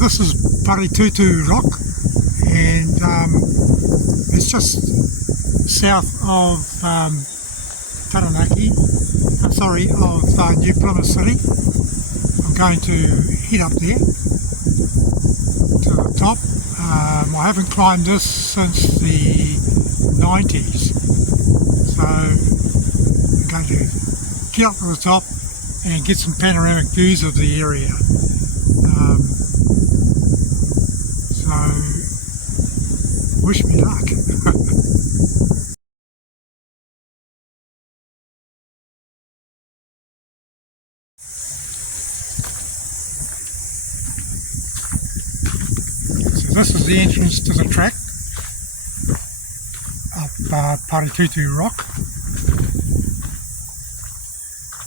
This is Paritutu Rock, and it's just south of Taranaki, of New Plymouth City. I'm going to head up there to the top. I haven't climbed this since the 90s, so I'm going to get up to the top and get some panoramic views of the area. So wish me luck. So this is the entrance to the track up Paritutu Rock.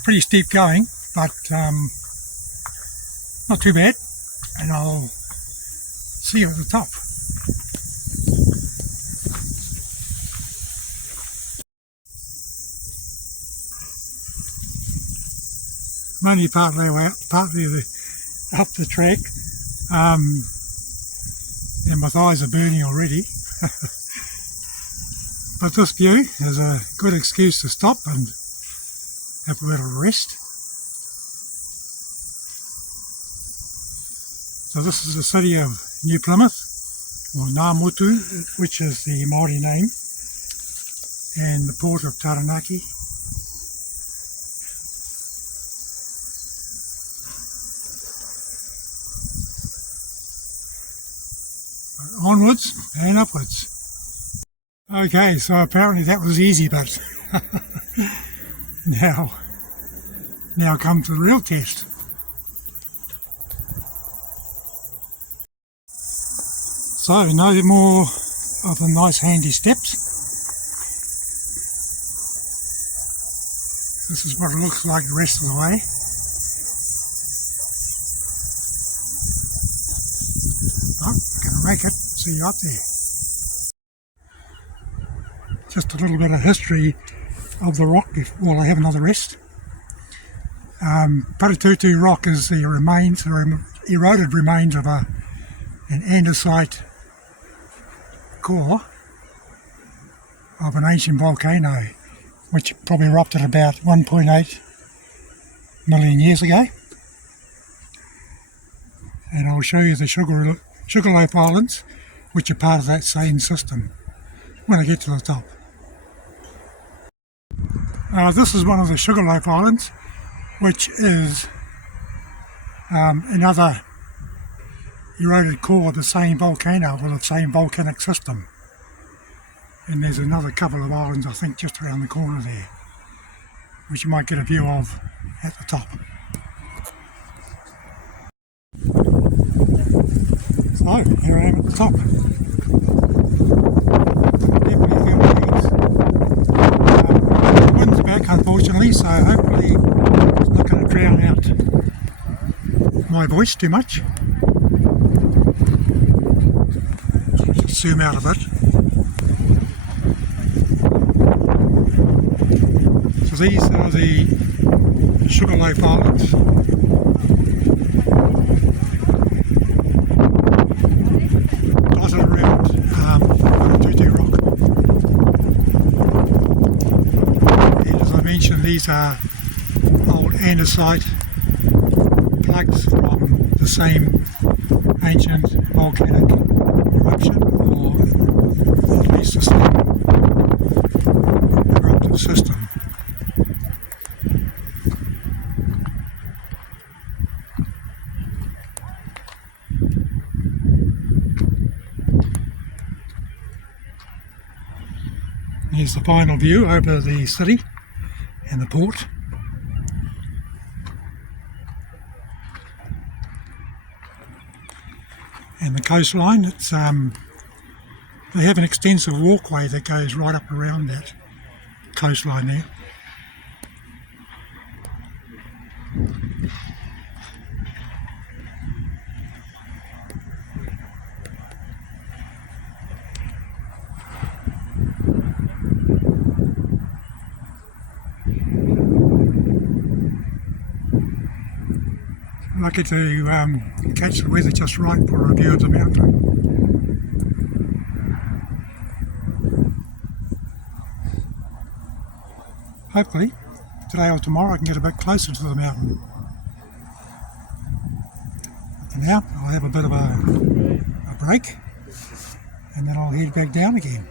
Pretty steep going, but not too bad, and I'll see you at the top. I'm only partly up the track, and my thighs are burning already. But this view is a good excuse to stop and have a little rest. So this is the city of New Plymouth, or Ngāmotu, which is the Māori name, and the port of Taranaki. Onwards and upwards. Okay, so apparently that was easy, but now comes the real test. So no more of the nice handy steps. This is what it looks like the rest of the way. But I'm going to make it. See you up there. Just a little bit of history of the rock while I have another rest. Paritutu Rock is the remains, or eroded remains of an andesite core of an ancient volcano, which probably erupted about 1.8 million years ago. And I'll show you the Sugarloaf Islands, which are part of that same system when I get to the top. This is one of the Sugarloaf Islands, which is another eroded core of the same volcano, or the same volcanic system. And there's another couple of islands, I think, just around the corner there, which you might get a view of at the top. So, here I am at the top. The wind's back, unfortunately, so hopefully it's not going to drown out my voice too much. Just zoom out a bit. So these are the Sugarloaf Islands. Dotted around Paritutu Rock. And as I mentioned, these are old andesite plugs from the same ancient volcanic eruption, or at least the same eruptive system. Here's the final view over the city and the port. And the coastline, it's they have an extensive walkway that goes right up around that coastline there. Lucky to catch the weather just right for a view of the mountain. Hopefully today or tomorrow I can get a bit closer to the mountain. For now I'll have a bit of a break and then I'll head back down again.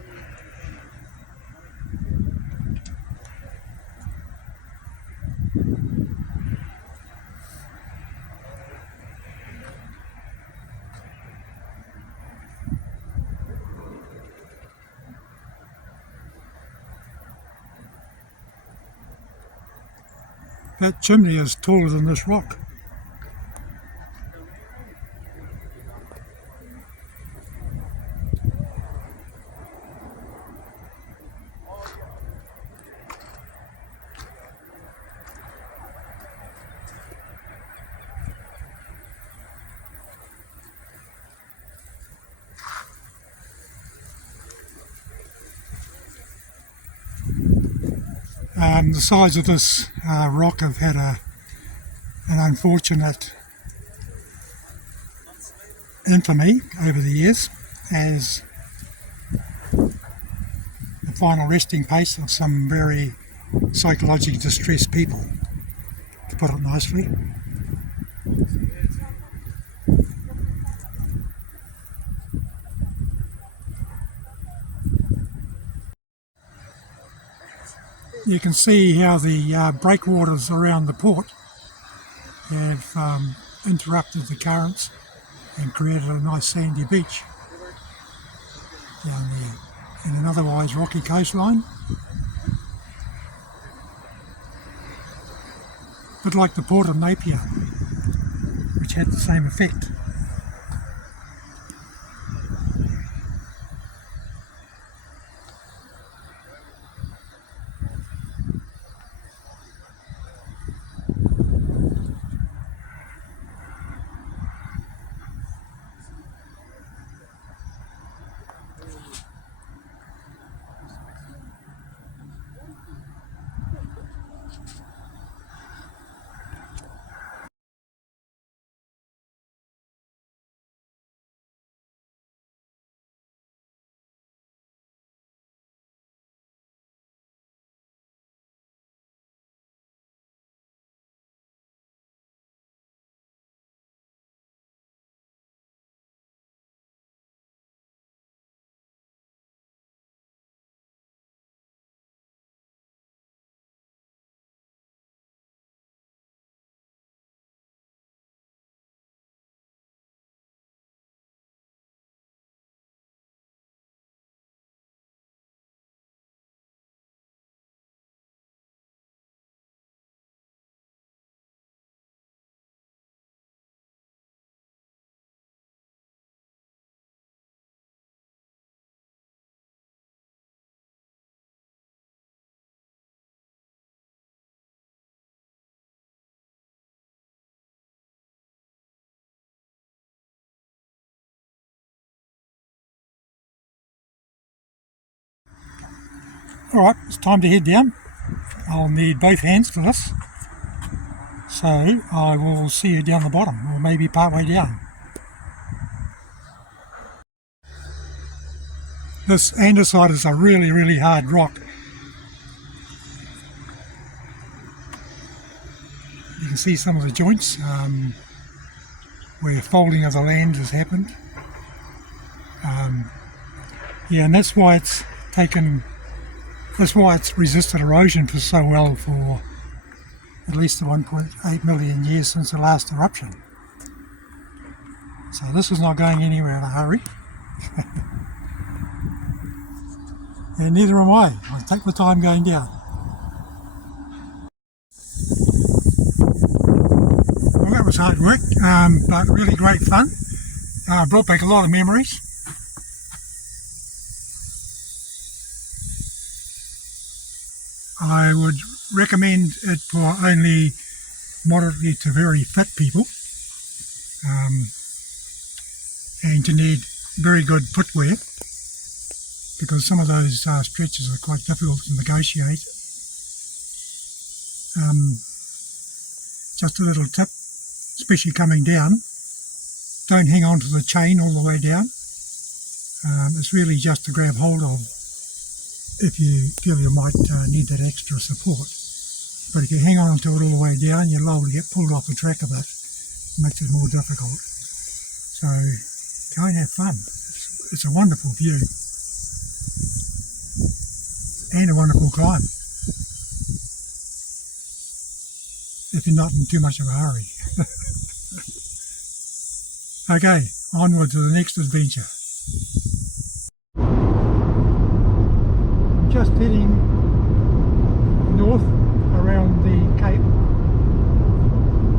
That chimney is taller than this rock. The sides of this rock have had an unfortunate infamy over the years as the final resting place of some very psychologically distressed people, to put it nicely. You can see how the breakwaters around the port have interrupted the currents and created a nice sandy beach down there in an otherwise rocky coastline. A bit like the port of Napier, which had the same effect. Alright, it's time to head down. I'll need both hands for this. So I will see you down the bottom, or maybe part way down. This andesite is a really, really hard rock. You can see some of the joints where folding of the land has happened. Yeah, and that's why it's resisted erosion for so well for at least the 1.8 million years since the last eruption. So this is not going anywhere in a hurry. And neither am I. I'll take my time going down. Well, that was hard work, but really great fun. Brought back a lot of memories. I would recommend it for only moderately to very fit people, and you need very good footwear because some of those stretches are quite difficult to negotiate. Just a little tip, especially coming down. Don't hang on to the chain all the way down. It's really just to grab hold of if you feel you might need that extra support. But if you hang on to it all the way down, you're liable to get pulled off the track a bit. It makes it more difficult. So go and have fun. It's a wonderful view and a wonderful climb if you're not in too much of a hurry. Okay, onward to the next adventure. I'm just heading north around the cape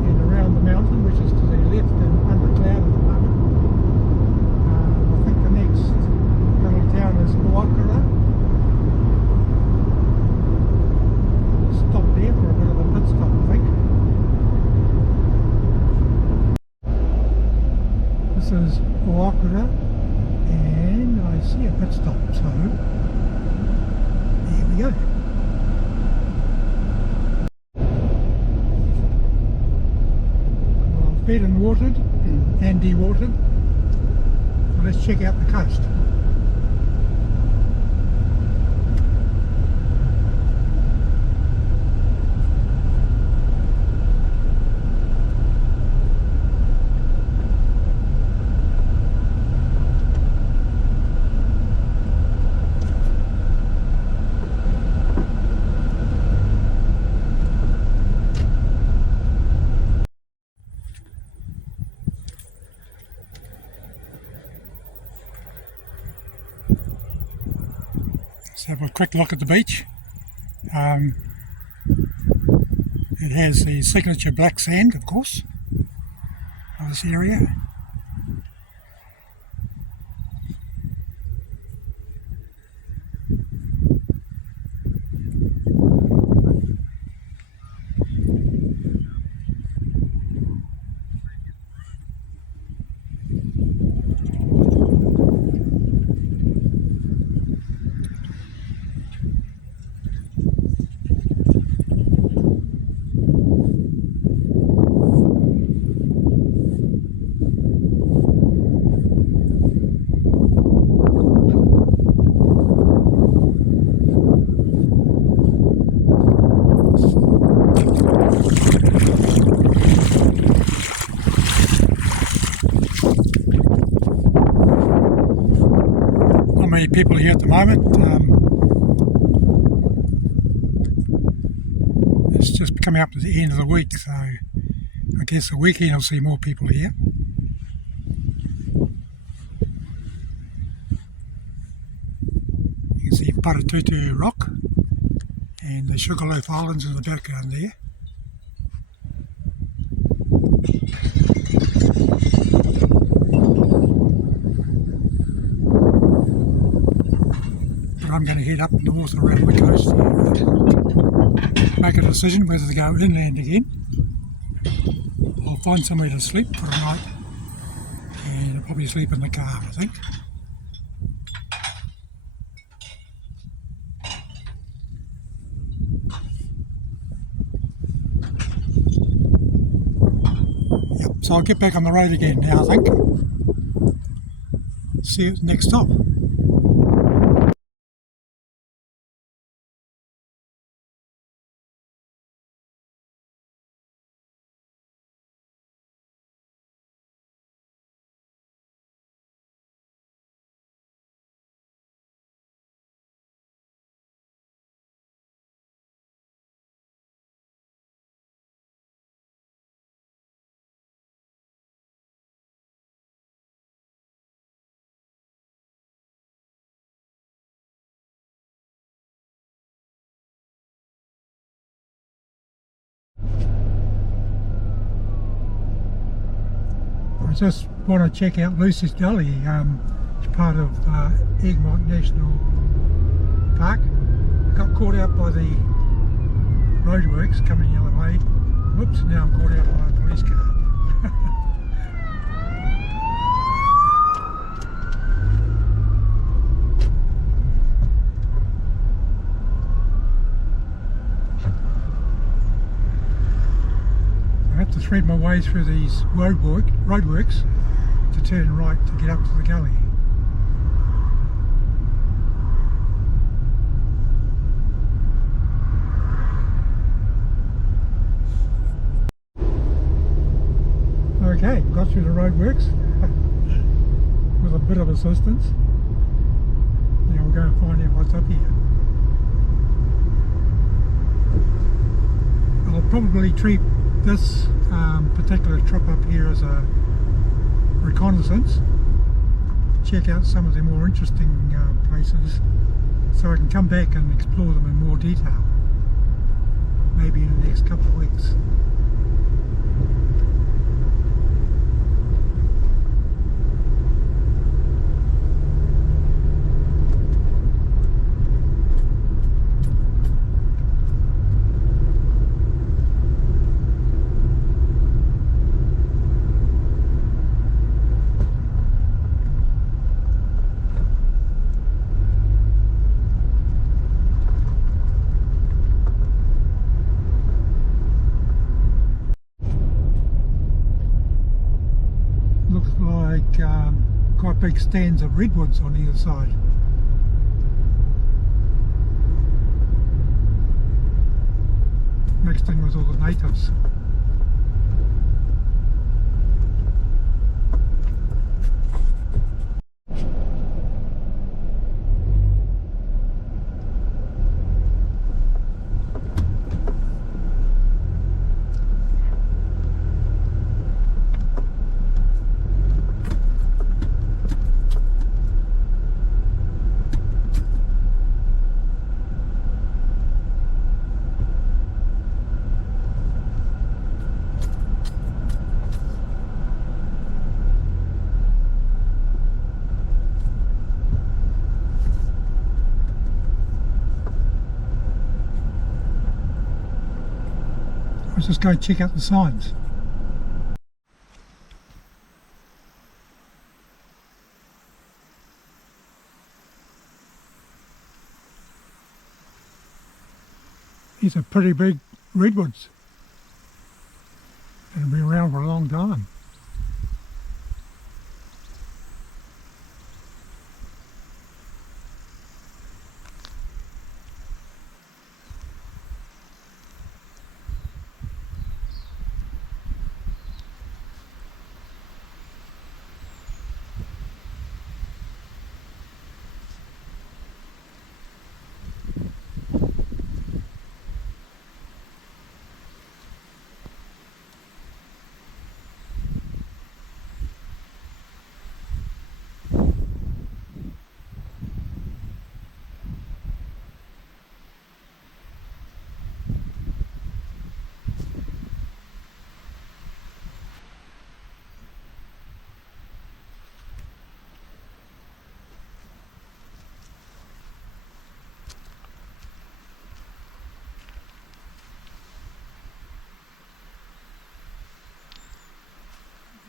and around the mountain, which is to the left and under cloud at the moment. I think the next little town is Volcano. Stop there for a bit of a pit stop, I think. This is Volcano and I see a pit stop, so there we go. Well, fed and watered and dewatered, so let's check out the coast. Let's have a quick look at the beach. It has the signature black sand, of course, of this area. People here at the moment. It's just coming up to the end of the week, so I guess the weekend I'll see more people here. You can see Paritutu Rock and the Sugarloaf Islands in the background there. I'm going to head up north around the coast here, make a decision whether to go inland again. I'll find somewhere to sleep for a night and I'll probably sleep in the car, I think. Yep, so I'll get back on the road again now, I think. See you at the next stop. I just want to check out Lucy's Gully. It's part of Egmont National Park. Got caught out by the roadworks coming the other way. Whoops, now I'm caught out by a police car. I have to thread my way through these roadworks to turn right to get up to the gully. Okay, got through the roadworks with a bit of assistance. Now we'll go and find out what's up here. I'll probably treat this particular trip up here as a reconnaissance, check out some of the more interesting places so I can come back and explore them in more detail, maybe in the next couple of weeks. Quite big stands of redwoods on either side. Mixed in with all the natives. Let's just go check out the signs. These are pretty big redwoods that have been around for a long time.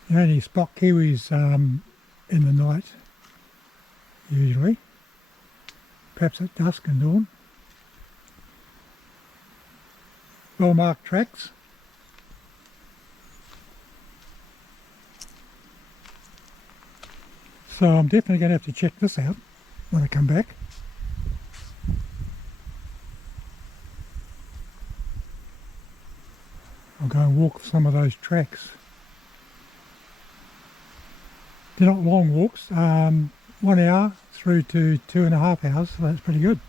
You only spot kiwis in the night, usually, perhaps at dusk and dawn. Well marked tracks. So I'm definitely going to have to check this out when I come back. I'll go and walk some of those tracks. They're not long walks, 1 hour through to 2.5 hours, so that's pretty good.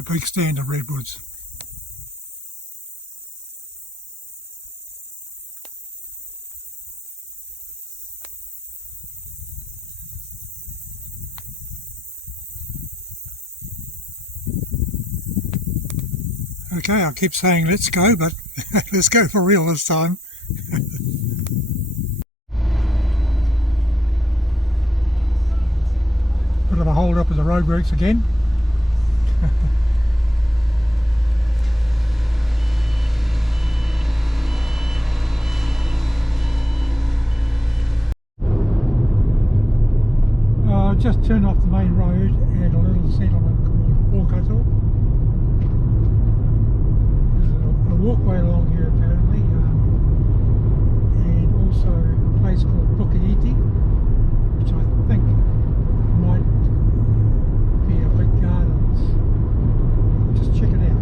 a big stand of redwoods. Okay, I keep saying let's go, but let's go for real this time. Bit of a hold up with the roadworks again. Just turned off the main road at a little settlement called Volcano. There's a walkway along here apparently, and also a place called Pukeiti, which I think might be a big gardens. Just check it out.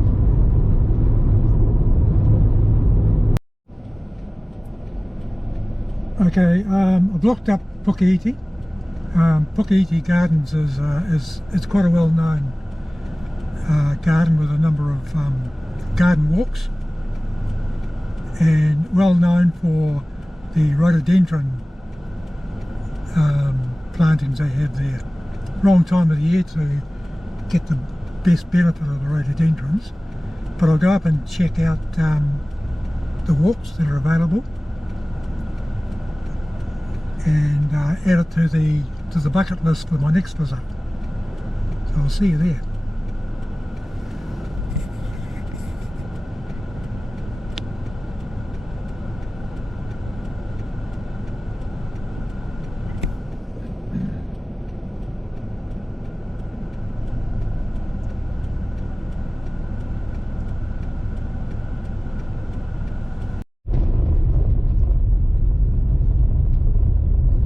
Okay, I've looked up Pukeiti. Pukeiti Gardens is quite a well-known garden with a number of garden walks, and well known for the rhododendron plantings they have there. Wrong time of the year to get the best benefit of the rhododendrons, but I'll go up and check out the walks that are available and add it to the bucket list for my next visit. So I'll see you there.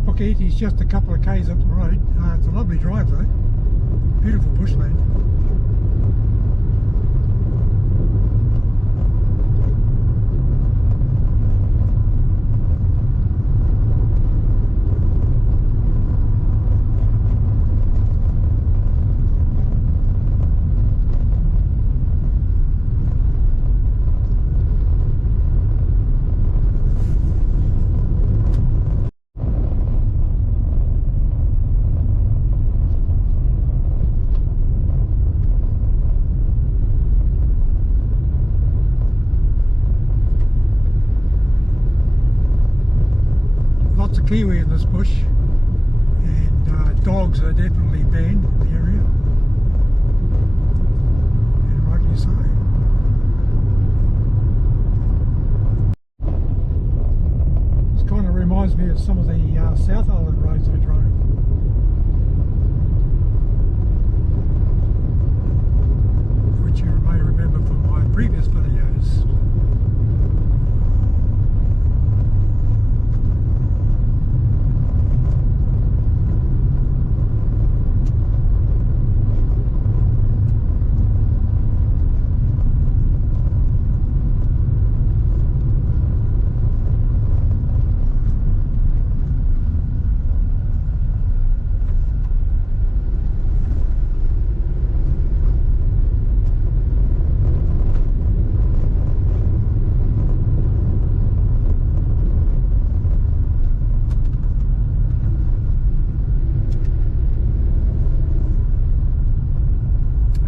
Pukeiti's just a couple of k's up the road. It's a lovely drive though. Beautiful bushland. Lots of kiwi in this bush, and dogs are definitely banned in the area, and rightly so. This kind of reminds me of some of the South Island roads I drove. Which you may remember from my previous videos.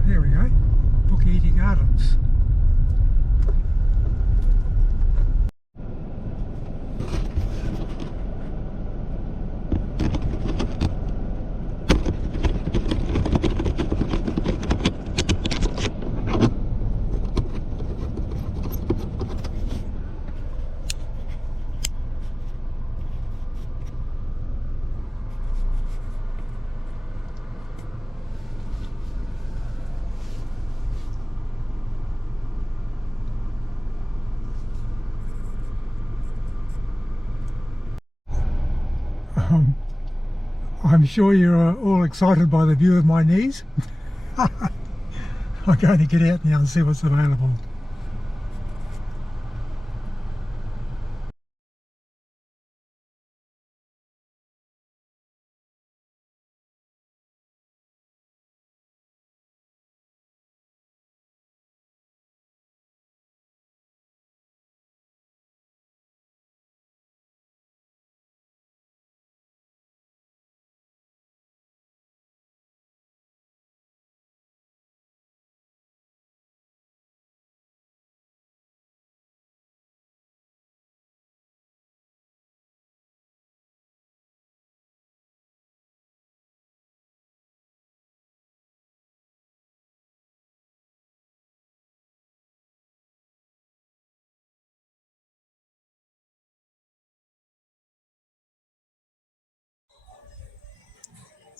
There we go, Pukeiti Gardens. I'm sure you're all excited by the view of my knees. I'm going to get out now and see what's available.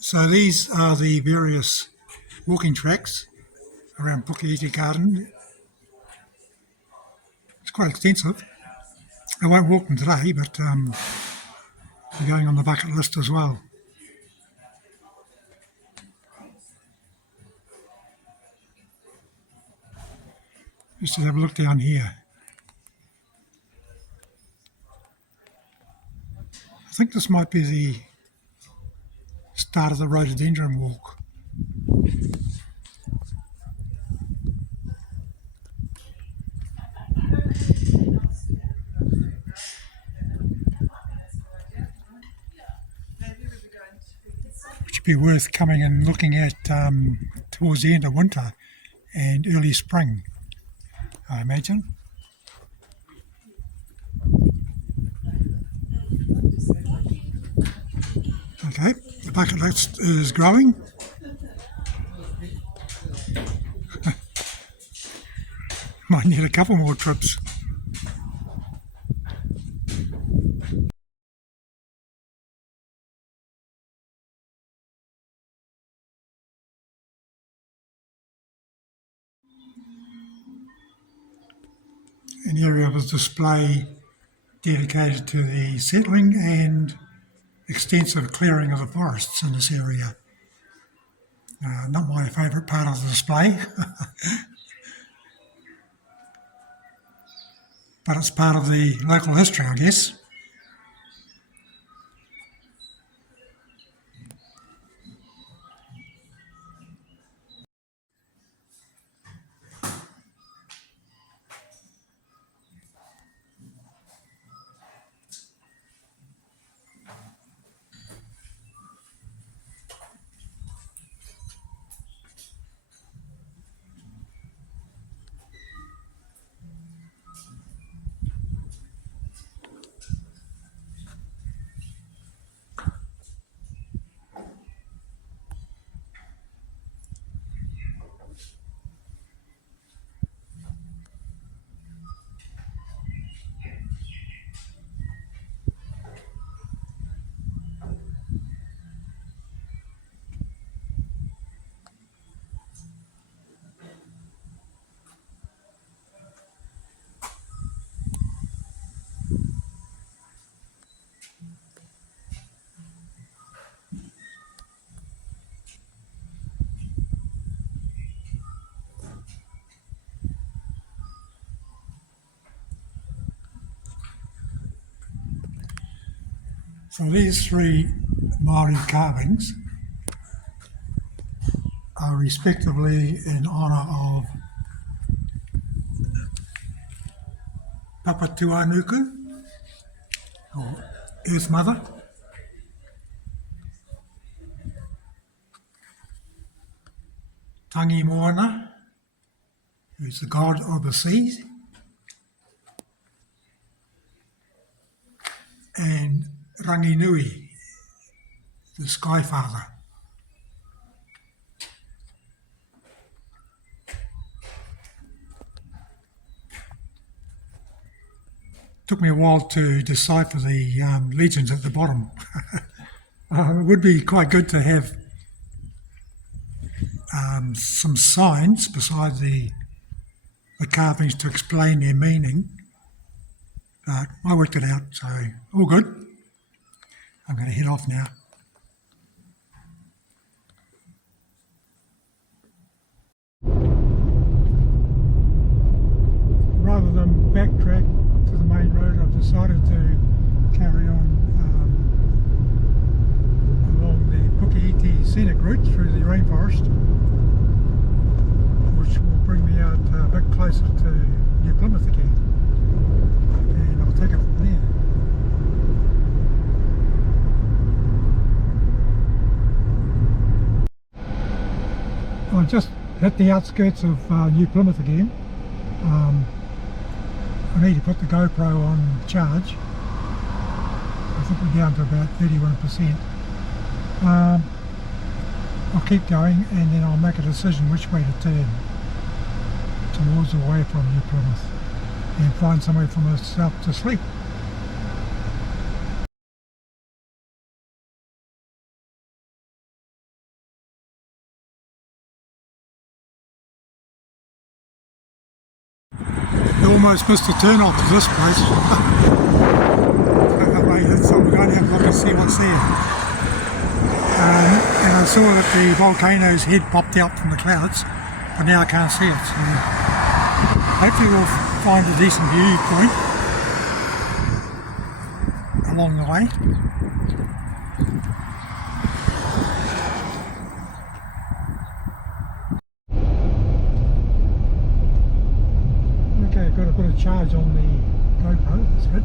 So these are the various walking tracks around Pukeiti Garden. It's quite extensive. I won't walk them today, but they're going on the bucket list as well. Just to have a look down here. I think this might be the start of the rhododendron walk. Which would be worth coming and looking at towards the end of winter and early spring, I imagine. Okay, the bucket list is growing. Might need a couple more trips. An area of display dedicated to the settling and extensive clearing of the forests in this area. Not my favourite part of the display, but it's part of the local history, I guess. So these three Māori carvings are respectively in honour of Papatuanuku, or Earth Mother, Tangi Moana, who's the god of the seas, and Ranginui, the Sky Father. Took me a while to decipher the legends at the bottom. It would be quite good to have some signs beside the carvings to explain their meaning. But I worked it out, so all good. I'm going to head off now. Rather than backtrack to the main road, I've decided to carry on along the Pukeiti scenic route through the rainforest, which will bring me out a bit closer to New Plymouth again. And I'll take it from there. I just hit the outskirts of New Plymouth again. I need to put the GoPro on charge. I think we're down to about 31%. I'll keep going and then I'll make a decision which way to turn towards or away from New Plymouth and find somewhere for myself to sleep. almost missed a turn off to this place. So we're going to have a look and see what's there. And I saw that the volcano's head popped out from the clouds, but now I can't see it. So hopefully we'll find a decent viewpoint along the way. Okay, got a bit of charge on the GoPro, that's good.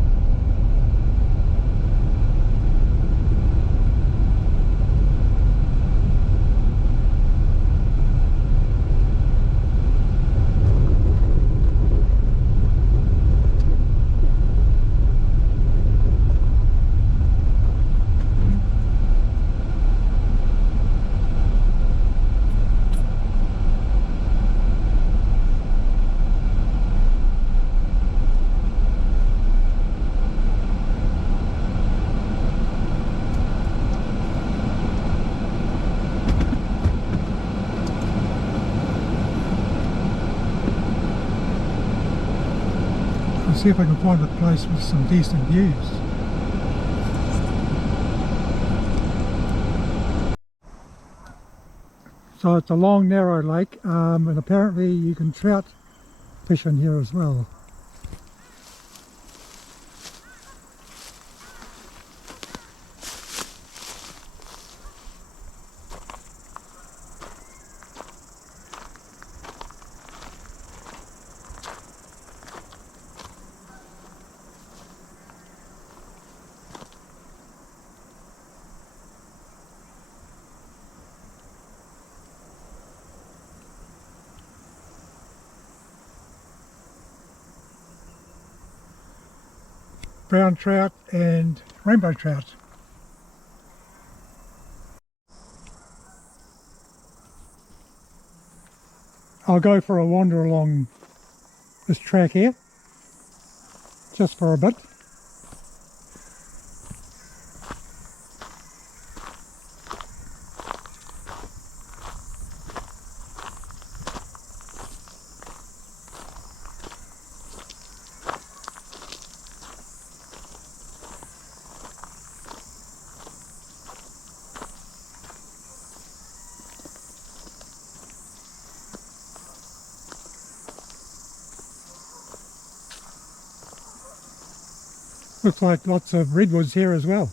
See if I can find a place with some decent views. So it's a long narrow lake, and apparently you can trout fish in here as well. Brown trout and rainbow trout. I'll go for a wander along this track here, just for a bit. Looks like lots of redwoods here as well.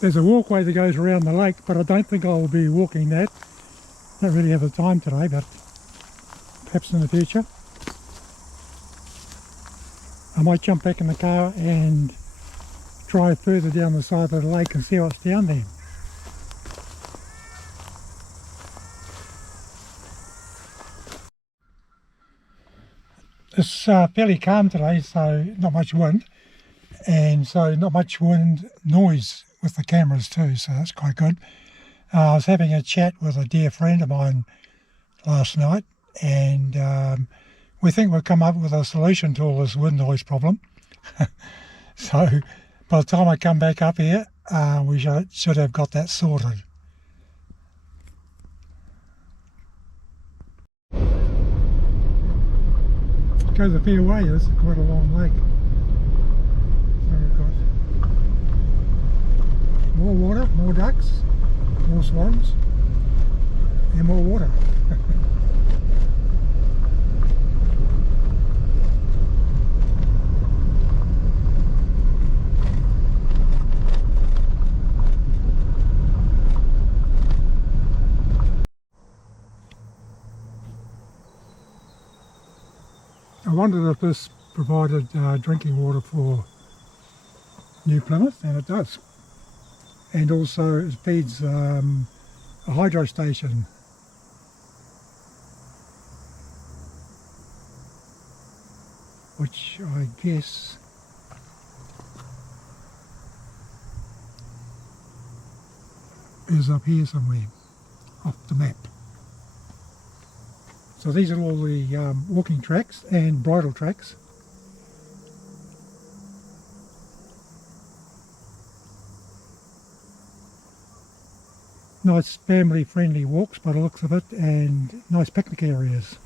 There's a walkway that goes around the lake, but I don't think I'll be walking that. Don't really have the time today, but perhaps in the future. I might jump back in the car and drive further down the side of the lake and see what's down there. It's fairly calm today, so not much wind, and so not much wind noise with the cameras too, so that's quite good. I was having a chat with a dear friend of mine last night, and we think we've come up with a solution to all this wind noise problem. So by the time I come back up here, we should have got that sorted. It goes a fair way. This is quite a long lake. So we've got more water, more ducks, more swans, and more water. I wondered if this provided drinking water for New Plymouth, and it does. And also it feeds a hydro station. which I guess is up here somewhere off the map. So these are all the walking tracks and bridle tracks. Nice family friendly walks by the looks of it, and nice picnic areas.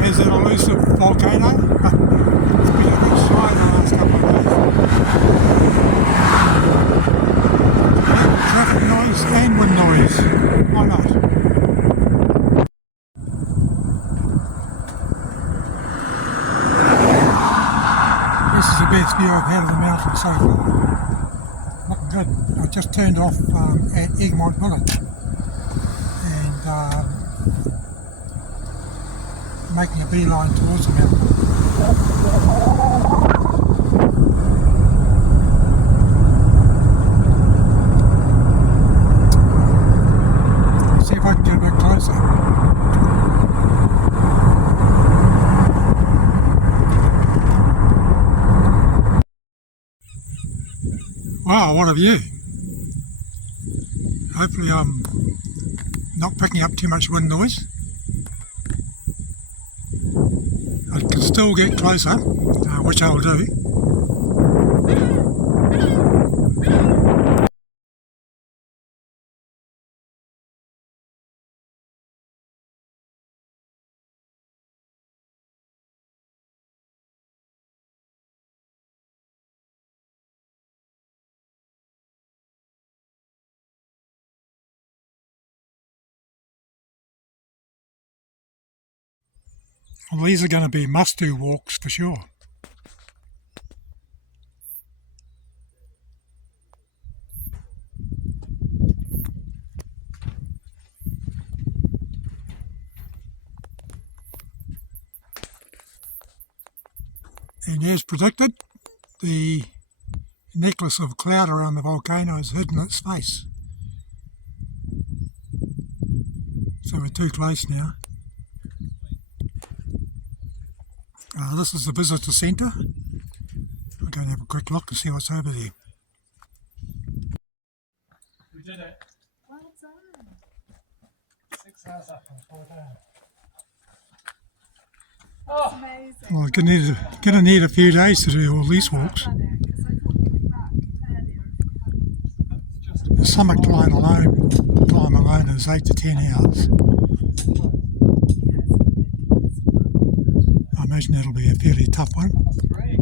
There's an elusive volcano, but it's been a bit shy the last couple of days. Traffic noise and wind noise, why not? This is the best view I've had of the mountain so far. Looking good. I just turned off at Egmont Village and making a beeline towards the mountain. See if I can get a bit closer. Wow, what a view. Hopefully I'm not picking up too much wind noise. I can still get closer, which I'll do. Well, these are going to be must-do walks for sure. And as predicted, the necklace of cloud around the volcano has hidden its face. So we're too close now. This is the visitor centre. I'll go and have a quick look and see what's over there. We did it. Well done. 6 hours up and 4 down. That's Oh, amazing. Well, I'm going to need a few days to do all these walks. I've done it, 'cause I thought you'd be back earlier if you hadn't. that's just The summit climb alone is 8 to 10 hours. Yeah, it's ridiculous. I imagine it'll be a fairly tough one. +3.